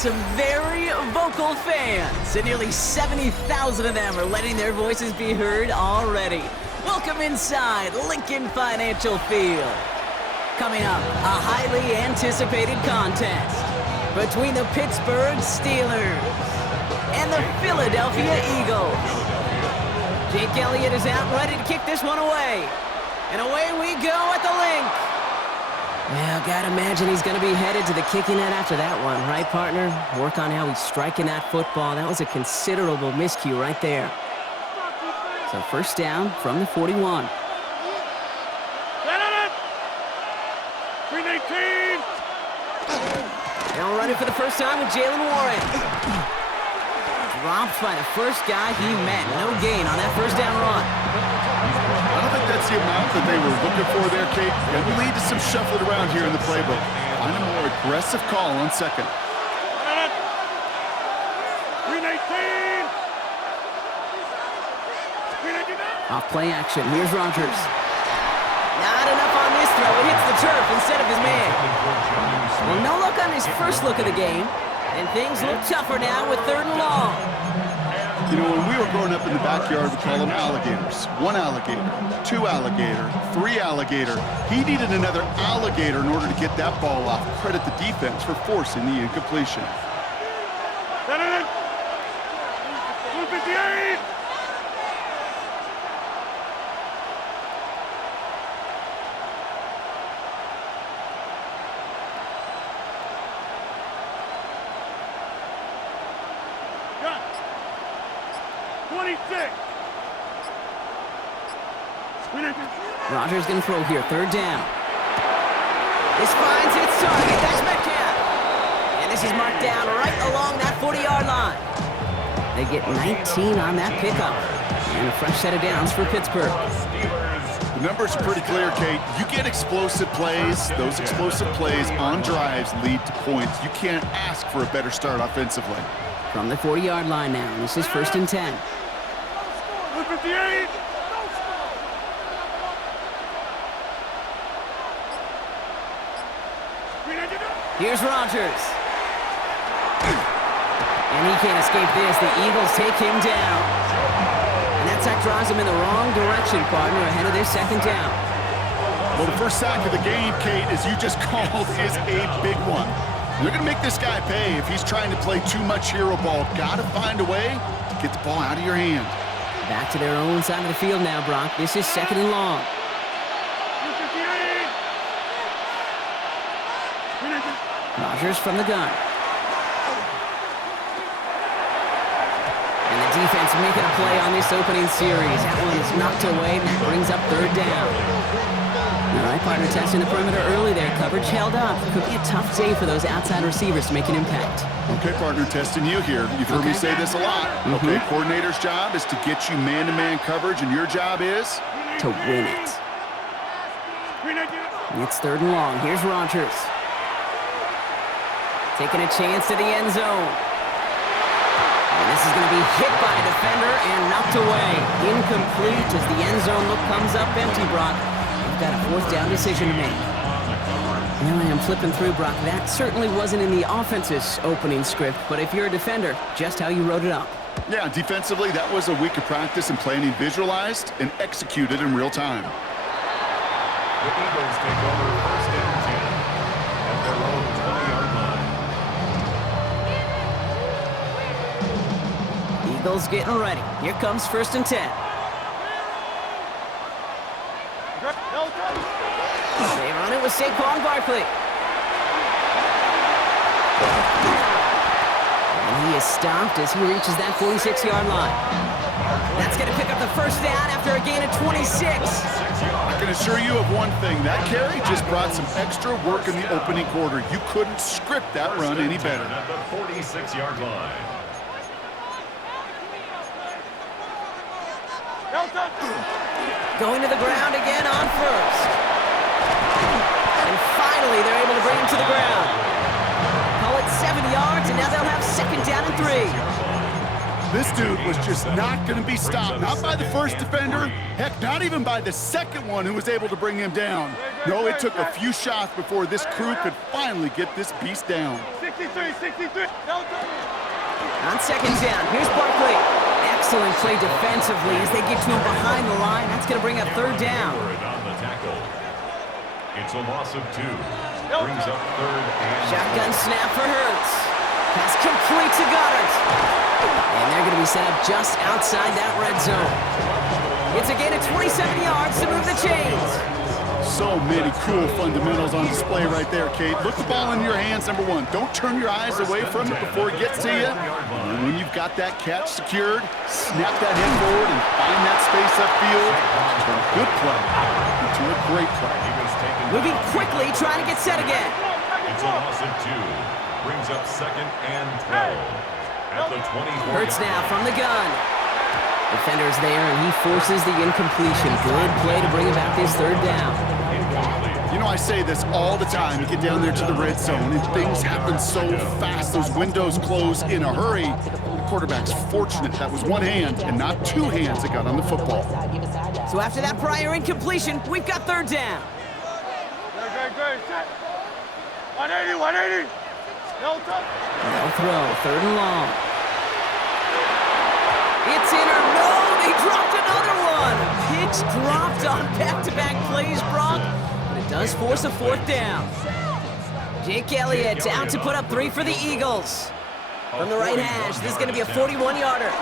Some very vocal fans, and nearly 70,000 of them are letting their voices be heard already. Welcome inside Lincoln Financial Field. Coming up, a highly anticipated contest between the Pittsburgh Steelers and the Philadelphia Eagles. Jake Elliott is out ready to kick this one away. And away we go at the link. Well, gotta imagine he's gonna be headed to the kicking net after that one, right, partner? Work on how he's striking that football. That was a considerable miscue right there. So first down from the 41. They'll run it for the first time with Jaylen Warren. Dropped by the first guy he met. No gain on that first down run. I don't think that's the amount that they were looking for there, Kate. It will lead to some shuffling around here in the playbook. Find a more aggressive call on second. Off play action. Here's Rodgers. Not enough on this throw. It hits the turf instead of his man. Well, no luck on his first look of the game. And things look tougher now with 3rd and long. You know, when we were growing up in the backyard, we call them alligators. 1 alligator, 2 alligator, 3 alligator. He needed another alligator in order to get that ball off. Credit the defense for forcing the incompletion. 158! Got 26! Rodgers going to throw here. 3rd down. This finds its target. That's Metcalf. And this is marked down right along that 40-yard line. They get 19 on that pickup. And a fresh set of downs for Pittsburgh. The numbers are pretty clear, Kate. You get explosive plays. Those explosive plays on drives lead to points. You can't ask for a better start offensively. From the 40-yard line now. This is 1st and 10. 158! Here's Rodgers. And he can't escape this. The Eagles take him down. And that sack drives him in the wrong direction, partner, ahead of their 2nd down. Well, the first sack of the game, Kate, as you just called, is a big one. They're going to make this guy pay if he's trying to play too much hero ball. Got to find a way to get the ball out of your hand. Back to their own side of the field now, Brock. This is 2nd and long. 158! Rodgers from the gun. And the defense making a play on this opening series. That one is knocked away, and that brings up 3rd down. All right, partner, testing the perimeter early there. Coverage held up. Could be a tough day for those outside receivers to make an impact. Okay, partner, testing you here. You've heard me say this a lot. Okay, coordinator's job is to get you man-to-man coverage, and your job is? To win it. It's 3rd and long. Here's Rodgers. Taking a chance to the end zone. And this is going to be hit by a defender and knocked away. Incomplete as the end zone look comes up empty, Brock. You've got a 4th down decision to make. Now I am flipping through, Brock. That certainly wasn't in the offense's opening script, but if you're a defender, just how you wrote it up. Yeah, defensively, that was a week of practice and planning visualized and executed in real time. The Eagles take over 1st and 10 at their own 20-yard line. Eagles getting ready. Here comes 1st and 10. They run it with Saquon Barkley. And he is stopped as he reaches that 46-yard line. That's going to pick up the 1st down after a gain of 26. I can assure you of one thing. That carry just brought some extra work in the opening quarter. You couldn't script that run any better. At the 46-yard line. Going to the ground again on 1st. And finally, they're able to bring him to the ground. Call it 7 yards, and now they'll have 2nd down and 3. This dude was just not going to be stopped. Not by the first defender. Heck, not even by the second one who was able to bring him down. No, it took a few shots before this crew could finally get this beast down. 63, 63. No time. On second down, here's Barkley. Excellent play defensively as they get to him behind the line. That's going to bring up third down. On the tackle. It's a loss of 2. Brings up third and Shotgun snap for Hurts. Pass complete to Goddard. And they're going to be set up just outside that red zone. It's a gain of 27 yards to move the chains. So many cool fundamentals on display right there, Kate. Look the ball in your hands, number one. Don't turn your eyes away from it before it gets to you. And when you've got that catch secured, snap that head forward and find that space upfield. Turn a good play into a great play. Moving quickly, trying to get set again. It's a loss of 2. Brings up second and 12. At the 24. Hurts now from the gun. Defender's there, and he forces the incompletion. Good play to bring about this third down. You know, I say this all the time. You get down there to the red zone, and things happen so fast. Those windows close in a hurry. The quarterback's fortunate that was one hand and not two hands that got on the football. So after that prior incompletion, we've got third down. Good. Set. 180, 180. No time. No throw, third and long. It's in or no, they dropped another one. Picks dropped on back-to-back plays, Brock, but it does force a fourth down. Jake Elliott out to put up 3 for the Eagles. From the right hash, this is going to be a 41-yarder.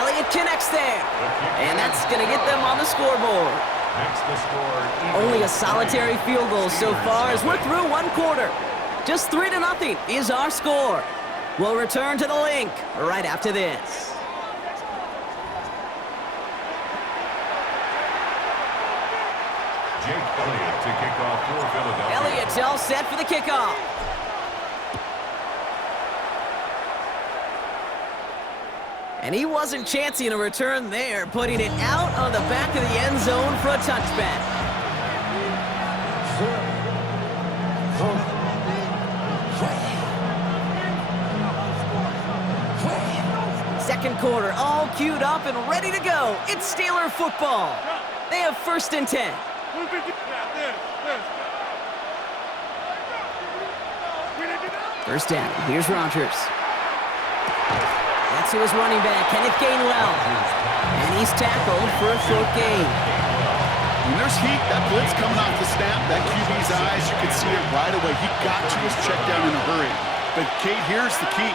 Elliott connects there, and that's going to get them on the scoreboard. Only a solitary field goal so far as we're through one quarter. Just 3-0 is our score. We'll return to the link right after this. Jake Elliott to kick off for Philadelphia. Elliott's all set for the kickoff. And he wasn't chancing a return there, putting it out on the back of the end zone for a touchback. Second quarter, all queued up and ready to go. It's Steeler football. They have first and 10. First down, here's Rodgers. That's to his running back, Kenneth Gainwell. And he's tackled for a short gain. When there's heat, that blitz coming off the snap, that QB's eyes, you can see it right away. He got to his check down in a hurry. But, Kate, here's the key.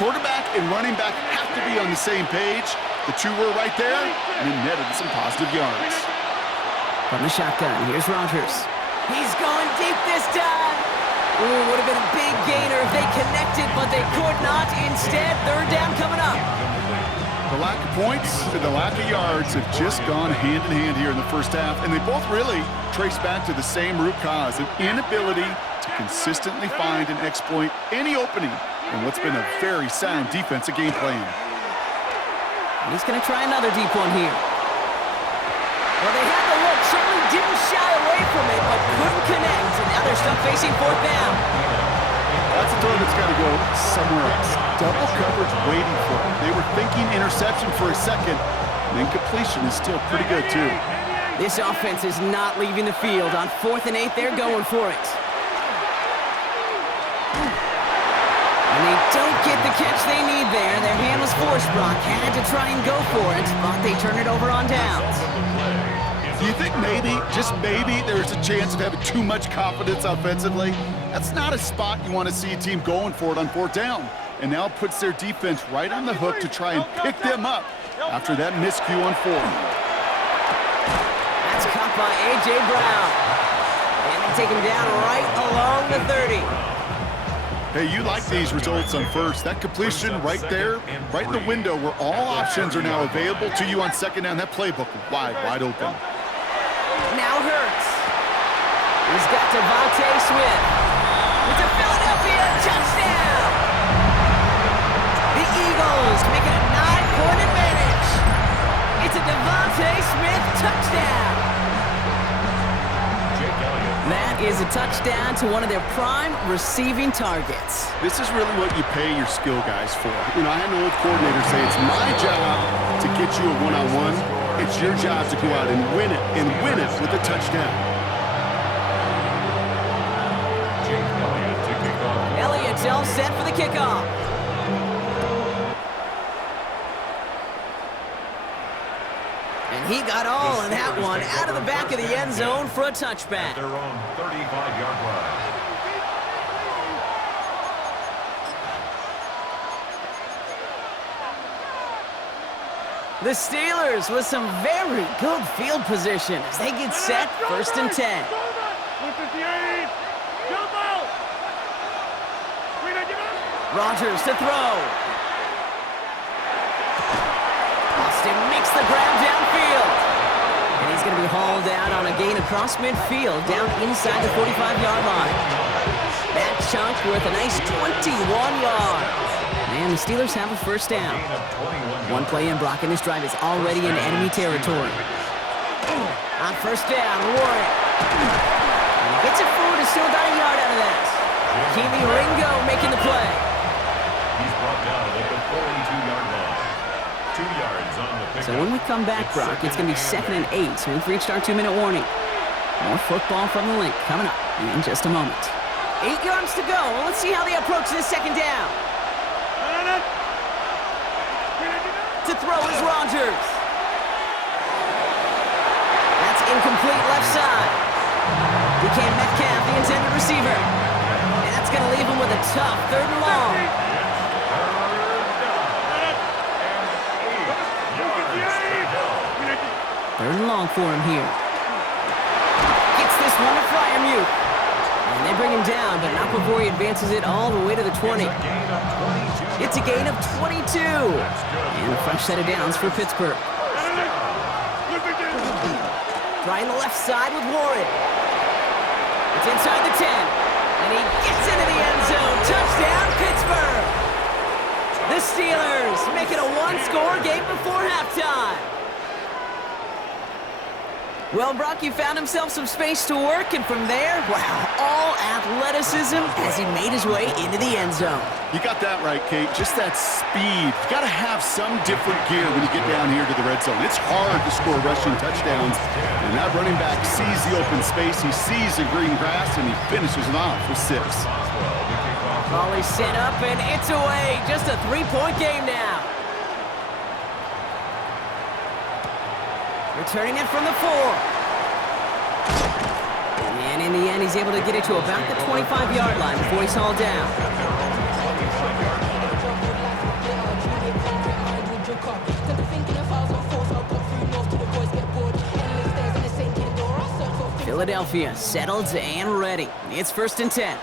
Quarterback and running back have to be on the same page. The two were right there, and it netted some positive yards. From the shotgun, here's Rodgers. He's going deep this time. Ooh, would have been a big gainer if they connected, but they could not. Instead, third down coming up. The lack of points and the lack of yards have just gone hand in hand here in the first half, and they both really trace back to the same root cause, an inability to consistently find and exploit any opening in what's been a very sound defensive game plan. And he's going to try another deep one here. Well, they had the look, certainly didn't shy away from it, but couldn't connect, and now they're stuck facing fourth down. That's a throw that's got to go somewhere else. Double coverage waiting for it. They were thinking interception for a second, and then completion is still pretty good, too. This offense is not leaving the field. On 4th and 8, they're going for it. And they don't get the catch they need there. Their hand was forced, Brock. Had to try and go for it, but they turn it over on downs. Do you think maybe, just maybe, there's a chance of having too much confidence offensively? That's not a spot you want to see a team going for it on 4th down. And now it puts their defense right on the hook to try and pick them up after that miscue on 4th. That's caught by A.J. Brown. And they take him down right along the 30. Hey, you like these results on first. That completion right there, right in the window where all options are now available to you on second down. That playbook wide open. Now Hurts. He's got Devontae Smith. It's a Philadelphia touchdown. The Eagles make it a 9-point advantage. It's a Devontae Smith touchdown. That is a touchdown to one of their prime receiving targets. This is really what you pay your skill guys for. You know, I had an old coordinator say it's my job to get you a one-on-one. It's your job to go out and win it with a touchdown. Jake Elliott to kick off set for the kickoff. And he got all in that one out of the back of the end zone for a touchback. At their own 35-yard line. The Steelers with some very good field position as they get set, 1st and 10. Rodgers to throw. Austin makes the grab downfield. And he's going to be hauled out on a gain across midfield down inside the 45-yard line. That chunk worth a nice 21 yards. And the Steelers have a 1st down. One play in, Brock, and this drive is already in enemy territory. On 1st down, Warren. And he gets it forward and still got a yard out of that. Keely Ringo making the play. He's brought down at the 42-yard line. 2 yards on the pickup. So when we come back, Brock, it's going to be 2nd and 8, so we've reached our 2-minute warning. More football from the Link coming up in just a moment. 8 yards to go. Well, let's see how they approach this 2nd down. To throw is Rodgers. That's incomplete left side. DK Metcalf, the intended receiver. And that's going to leave him with a tough 3rd and long. Third and long for him here. Gets this one to Freiermuth. And they bring him down, but not before he advances it all the way to the 20. It's a gain of 22. And a fresh set of downs for Pittsburgh. Trying the left side with Warren. It's inside the 10. And he gets into the end zone. Touchdown, Pittsburgh. The Steelers make it a 1-score game before halftime. Well, Brock, you found himself some space to work, and from there, wow, all athleticism as he made his way into the end zone. You got that right, Kate. Just that speed. You got to have some different gear when you get down here to the red zone. It's hard to score rushing touchdowns. And that running back sees the open space, he sees the green grass, and he finishes it off with 6. Ball is set up, and it's away. Just a 3-point game now. Returning it from the 4. And in the end, he's able to get it to about the 25-yard line before he's hauled down. Philadelphia settled and ready. It's 1st and 10.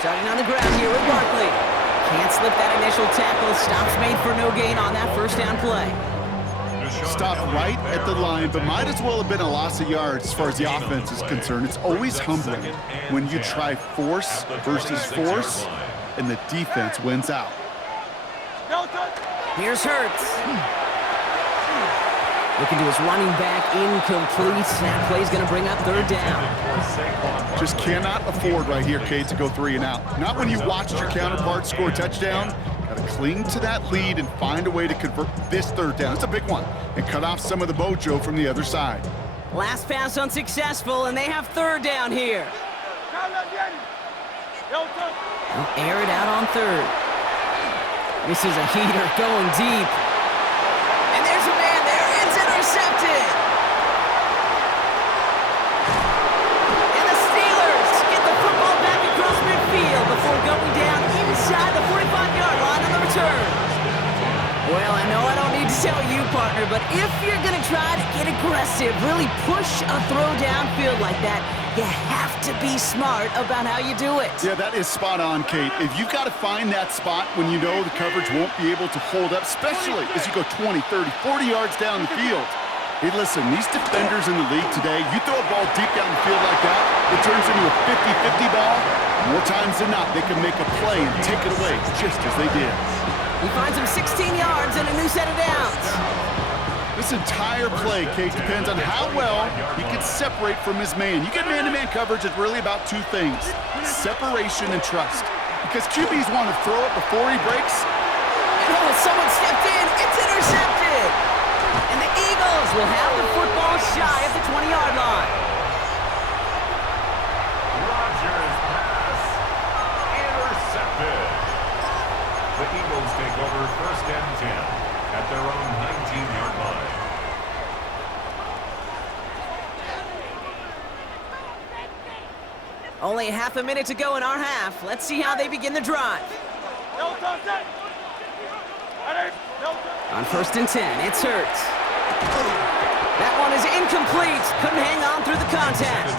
Starting on the ground here with Barkley. Can't slip that initial tackle. Stops made for no gain on that 1st down play. Stopped right at the line, but might as well have been a loss of yards as far as the offense is concerned. It's always humbling when you try force versus force, and the defense wins out. Here's Hurts. Looking to his running back, incomplete. That play's going to bring up 3rd down. Just cannot afford right here, Kate, to go 3 and out. Not when you watched your counterpart score a touchdown. Got to cling to that lead and find a way to convert this 3rd down. It's a big one. And cut off some of the mojo from the other side. Last pass unsuccessful, and they have 3rd down here. They'll air it out on 3rd. This is a heater going deep. And there's a man there. It's intercepted. And the Steelers get the football back across midfield before going down inside the 45-yard line on the return. Well, I know I don't need to tell you, partner, but if you're going to try to get aggressive, really push a throw downfield like that, you have to be smart about how you do it. Yeah, that is spot on, Kate. If you've got to find that spot when you know the coverage won't be able to hold up, especially as you go 20, 30, 40 yards down the field. Hey, listen, these defenders in the league today, you throw a ball deep down the field like that, it turns into a 50-50 ball. More times than not, they can make a play and take it away just as they did. He finds him 16 yards and a new set of downs. This entire play, Kate, depends on how well he can separate from his man. You get man-to-man coverage, it's really about 2 things, separation and trust. Because QBs want to throw it before he breaks. Oh, someone stepped in. It's intercepted. And the Eagles will have the football shy of the 20-yard line. Only half a minute to go in our half. Let's see how they begin the drive. No touch that. No touch. On 1st and 10, it's Hurts. That one is incomplete. Couldn't hang on through the contact.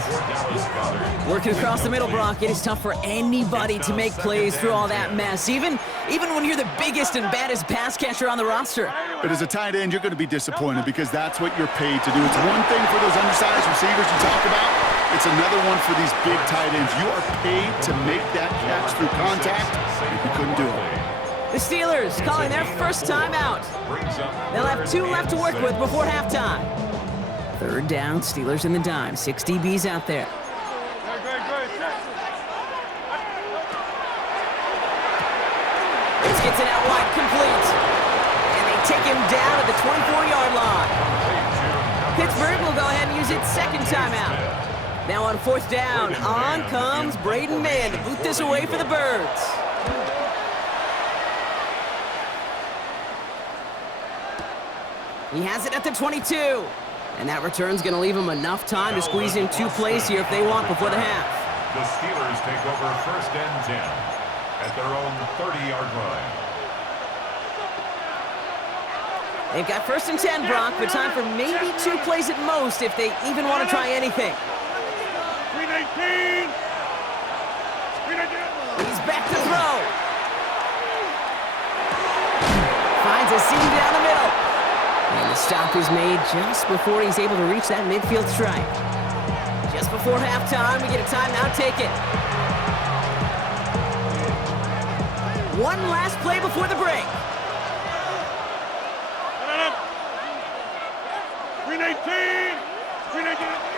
Working across the middle, Brock, it is tough for anybody to make plays through all that mess, even when you're the biggest and baddest pass catcher on the roster. But as a tight end, you're going to be disappointed because that's what you're paid to do. It's one thing for those undersized receivers you talk about. It's another one for these big tight ends. You are paid to make that catch through contact, and you couldn't do it. The Steelers calling their first time out. They'll have 2 left to work with before halftime. 3rd down, Steelers in the dime. 6 DBs out there. Good. Set. This gets it out wide, complete. And they take him down at the 24-yard line. Pittsburgh will go ahead and use its 2nd timeout. Now on 4th down, on comes Braden Mann to boot this away for the Birds. He has it at the 22. And that return's going to leave him enough time to squeeze in 2 plays here if they want before the half. The Steelers take over 1st and 10 at their own 30-yard line. They've got 1st and 10, Brock, but time for maybe 2 plays at most if they even want to try anything. 319. He's back to throw. Finds a seam down the middle. And the stop is made just before he's able to reach that midfield stripe. Just before halftime, we get a timeout taken. One last play before the break. 319.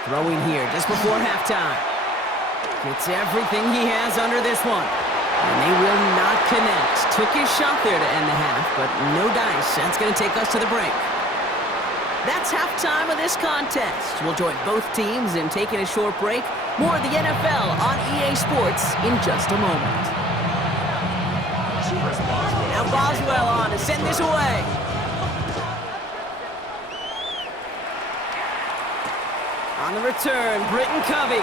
Throwing here just before halftime. Gets everything he has under this one. And they will not connect. Took his shot there to end the half, but no dice. That's going to take us to the break. That's halftime of this contest. We'll join both teams in taking a short break. More of the NFL on EA Sports in just a moment. Now Boswell on to send this away. On the return, Britton Covey.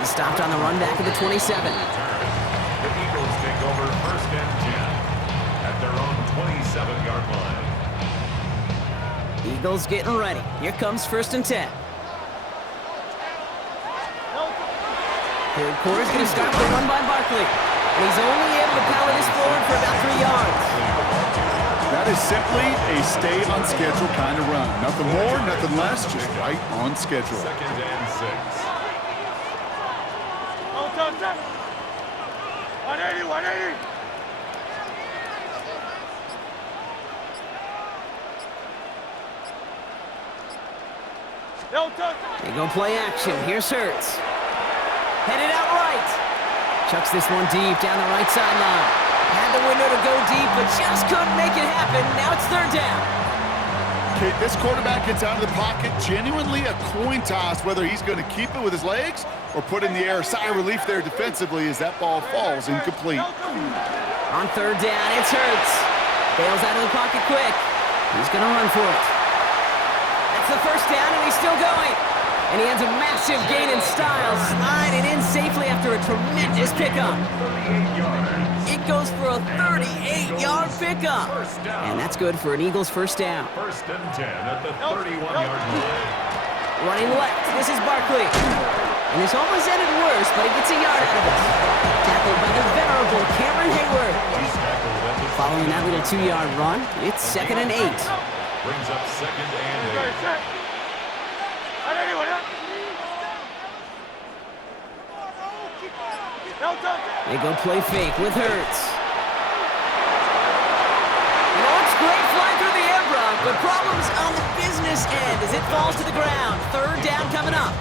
He's stopped on the run back at the 27. The Eagles take over 1st and 10 at their own 27-yard line. Eagles getting ready. Here comes 1st and 10. Third quarter's going to start with a run by Barkley. And he's only able to power this forward for about 3 yards. That is simply a stay-on-schedule kind of run. Nothing more, nothing less, just right on schedule. 2nd and 6. No touch that. 180. No touch. They go play action. Here's Hurts. Headed out right. Chucks this one deep down the right sideline. Had the window to go deep, but just couldn't make it happen. Now it's 3rd down. Okay, this quarterback gets out of the pocket. Genuinely a coin toss whether he's going to keep it with his legs or put in the air. Sigh of relief there defensively as that ball falls incomplete. On 3rd down, it's Hurts. Bails out of the pocket quick. He's going to run for it. That's the 1st down, and he's still going. And he has a massive gain in style, sliding in safely after a tremendous pickup. It goes for a 38-yard pickup. And that's good for an Eagles 1st down. 1st and 10 at the 31-yard line. Running left, this is Barkley. And this almost ended worse, but he gets a yard out of it. Tackled by the venerable Cameron Hayward. Following that little 2-yard run, it's 2nd and 8. Brings up 2nd and 8. They go play fake with Hurts. It's great flying through the air, Brock, but problems on the business end as it falls to the ground. 3rd down coming up.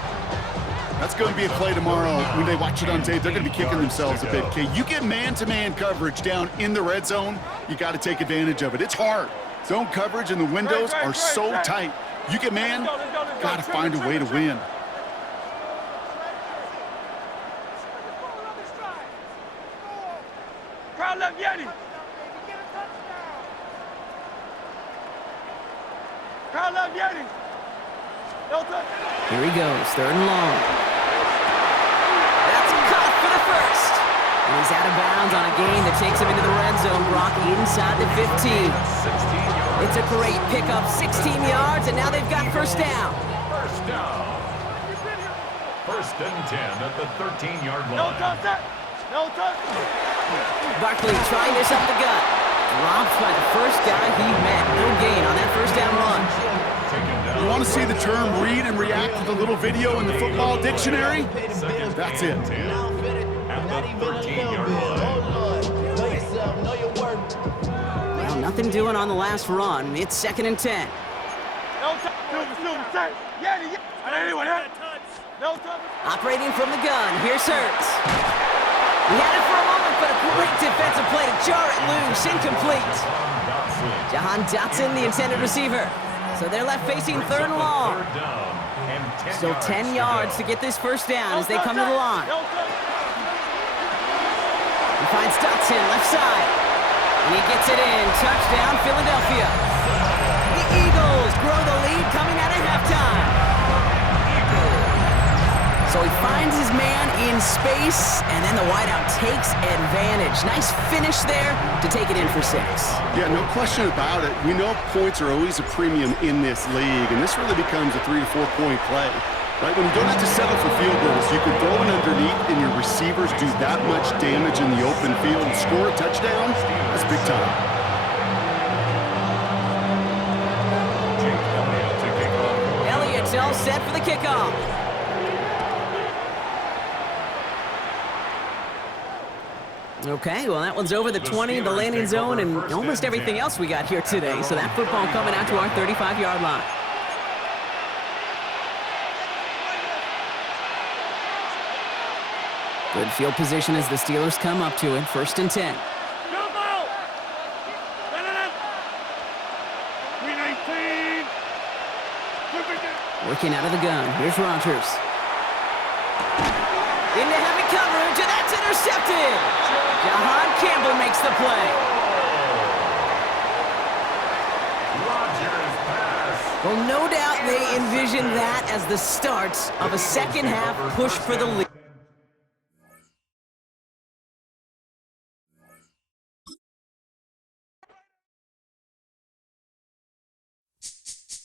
That's going to be a play tomorrow. When they watch it on tape, they're going to be kicking themselves a bit. Okay, you get man-to-man coverage down in the red zone, you got to take advantage of it. It's hard. Zone coverage and the windows are so tight. You get man, got to find a way to win. Crowd left Yeti. Crowd left Yeti. No touch. Here he goes, 3rd and long. gain that takes him into the red zone, Brock, inside the 15. 16 yards. It's a great pickup, 16 yards, and now they've got first down. First down. First and 10 at the 13-yard No line. touchdown. No touchdown. Barkley trying this up the gut. Dropped by the first guy he met. No gain on that first down run. Taken down. You want to see the term read and react to the little video in the football dictionary? Second That's and it. 10 at the 13-yard line. Well, nothing doing on the last run. It's second and 10. No touchdown. Silver, say. Yeti. Anyone, no touchdown. Operating from the gun, here's Hurts. He had it for a moment, but a great defensive play to jar it loose. Incomplete. Dotson. Jahan Dotson, the intended receiver. So they're left facing third and long. Third down and 10 Still 10 yards to get this first down as they come to the line. No touchdown. He finds Dotson left side. And he gets it in. Touchdown, Philadelphia. The Eagles grow the lead coming out of halftime. So he finds his man in space, and then the wideout takes advantage. Nice finish there to take it in for 6. Yeah, no question about it. We know points are always a premium in this league, and this really becomes a 3 to 4 point play. Right? When you don't have to settle for field goals, you can throw it underneath, and your receivers do that much damage in the open field and score a touchdown. That's big time. Jake Elliott to kick off. Elliott's all set for the kickoff. Okay, well, that one's over the 20, the landing zone, and almost everything else we got here today. So that football coming out to our 35-yard line. Good field position as the Steelers come up to it. First and 10. Come out. 319. Working out of the gun. Here's Rodgers. Into heavy coverage, and that's intercepted. Jahan Campbell makes the play. Rodgers pass. Well, no doubt they envision that as the start of a second-half push for the lead.